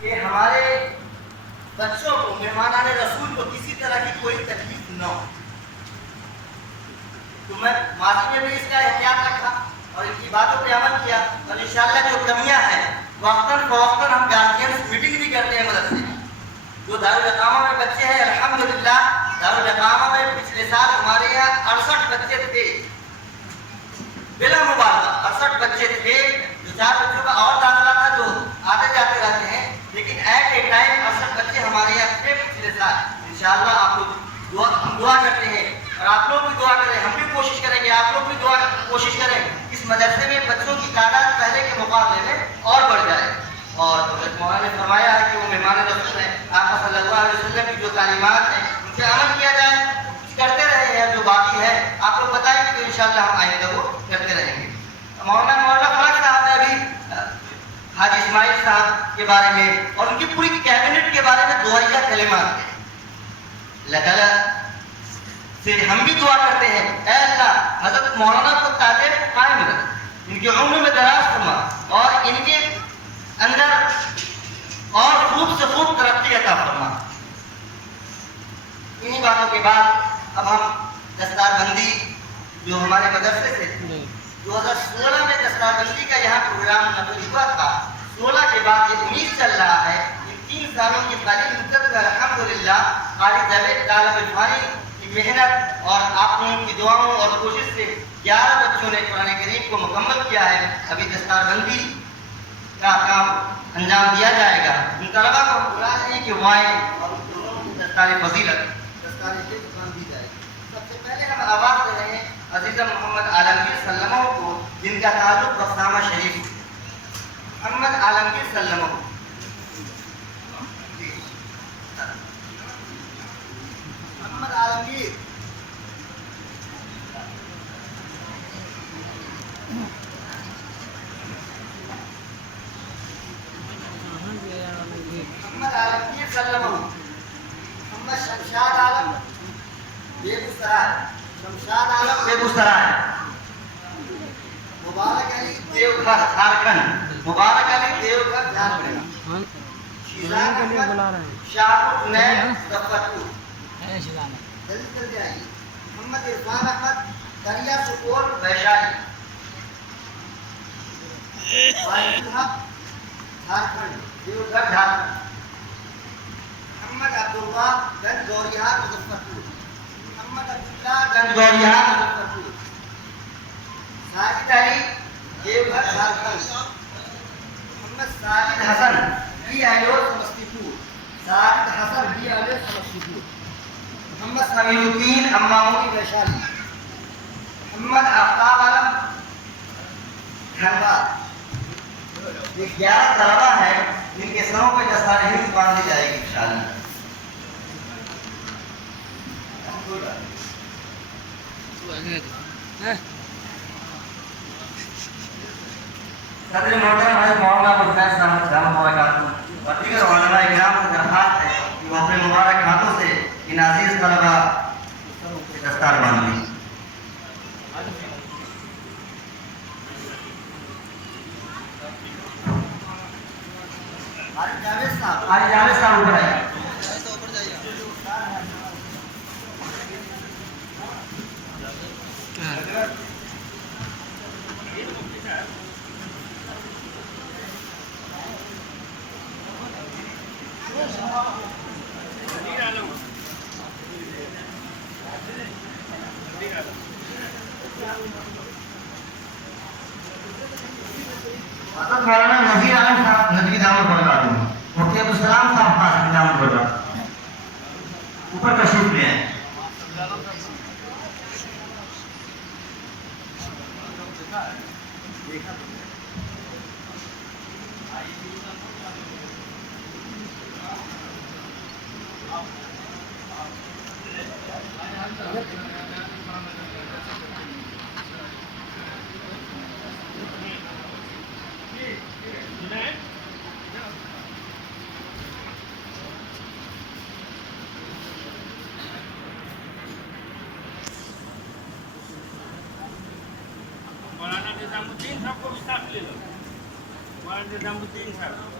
کہ ہمارے بچوں کو، مہمانان رسول کو کسی طرح کی کوئی تکلیف نہ ہو. تو میں ماضی میں بھی اس کا احتیاط رکھا اور ان کی باتوں پہ عمل کیا، اور انشاءاللہ جو کمیاں ہیں وقتاً فوقتاً ہم گارجینس میٹنگ بھی کرتے ہیں مدرسے میں. جو دارالاقامہ میں بچے ہیں الحمدللہ، دارالاقامہ میں پچھلے سال ہمارے یہاں 68 بچے تھے، بلا مبالغہ 68 بچے تھے. جو 4 بچوں کا اور داخلہ تھا جو آتے جاتے رہتے ہیں، لیکن ایٹ اے ٹائم 68 بچے ہمارے یہاں تھے پچھلے سال. انشاءاللہ آپ لوگ ہم دعا کرتے ہیں اور آپ لوگ بھی دعا کریں، ہم بھی کوشش کریں گے، آپ لوگ بھی کوشش کریں اس مدرسے میں بچوں کی تعداد پہلے کے مقابلے میں اور بڑھ جائے. اور مولانا نے فرمایا ہے کہ وہ مہمان رسول ہیں، آپ صلی اللہ علیہ وسلم کی جو تعلیمات ہیں ان پہ عمل کیا جائے. کرتے رہے ہیں، جو باقی ہے آپ لوگ بتائیں گے تو انشاءاللہ ہم آئندہ وہ کرتے رہیں گے. مولانا فلک صاحب نے ابھی حاجی اسماعیل صاحب کے بارے میں اور ان کی پوری کیبنٹ کے بارے میں دعائیہ کلمات ہیں. اللہ تعالیٰ سے ہم بھی دعا کرتے ہیں، اے اللہ حضرت مولانا کو تاجر کو قائم رکھ، ان کی عمر میں دراز فرما اور ان کے اندر اور خوب سے خوب ترقی عطا فرما. انہی باتوں کے بعد اب ہم دستار بندی جو ہمارے مدرسے سے 2016 میں دستار بندی کا یہاں پروگرام نقل ہوا تھا، 16 کے بعد یہ 19 چل رہا ہے. ان 3 سالوں کی تعلیم مدت میں الحمدللہ قاری جاوید طالب الفانی کی محنت اور آپ لوگوں کی دعاؤں اور کوشش سے 11 بچوں نے قرآن کریم کو مکمل کیا ہے. ابھی دستار بندی کا کام انجام دیا جائے گا. ان طلبا کو بلا رہے ہیں کہ وہ آئیں اور دستار فضیلت دستار دی جائے گی. سب سے پہلے ہم آواز دے رہے ہیں عزیز محمد عالمگیر سلمہ کو، جن کا تعلق بخسامہ شریف. محمد عالمگیر سلمہ محمد عالمگیر محمد عالمگیر سلمہ. محمد شمشاد عالم بیگوسرائے، شمشاد عالم بیگوسرائے. مبارک علی دیوگھر جھارکھنڈ، مبارک علی دیوگھر جھارکھنڈ. شیزان احمد شاہپور نئے مظفرپور. محمد عرفان احمد دریا سپور ویشالی. جھارکھنڈ دیوگھر جھارکھنڈ. محمد عبداللہ گنج گوریہار مظفرپور. محمد عبداللہ گنج گوریہار مظفرپور. ساجد علی دیوگھر جھارکھنڈ. محمد ساجد حسن بی ایلور سمستی پور. ساجد حسن بی ایلور سمستی پور. محمد سمیع الدین اماموی ویشالی. محمد آفتاب عالم دھنباد. یہ 11 طلبا ہیں جن کے سروں پہ دستار ہند باندھی جائے گی انشاءاللہ. صدر محترم حضرت مولانا ابوالفیض صاحب رحمۃ اللہ وبرکاتہ اور دیگر علماء کرام سے درخواست ہے کہ وہ اپنے مبارک ہاتھوں سے ان عزیز طلبا کے دستار باندھیں. جاوید صاحب اوپر آئیے. حضرت مولانا نذیر عالم صاحب ندوی دامت برکاتہ، مفتی عبدالسلام صاحب قاسمی دامت برکاتہ اوپر تشریف لے آئیں. مولانا نظام الدین صاحب کو بھی ساتھ لے لو. مولانا نظام الدین صاحب